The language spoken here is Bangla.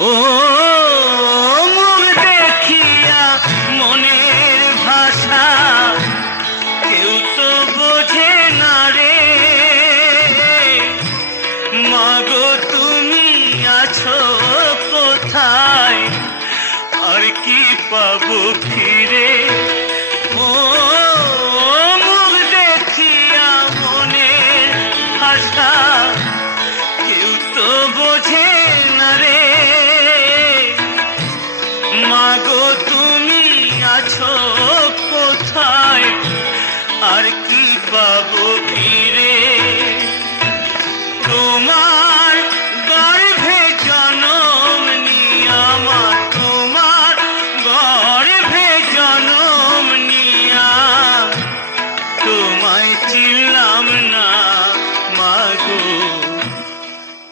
ও মুখ দেখিয়া মনের ভাষা কেউ তো বোঝে না রে। মাগো তুমি আছো কোথায়, আর কি পাবো ফিরে। ও মুখ দেখিয়া মনের ভাষা কেউ তো বোঝে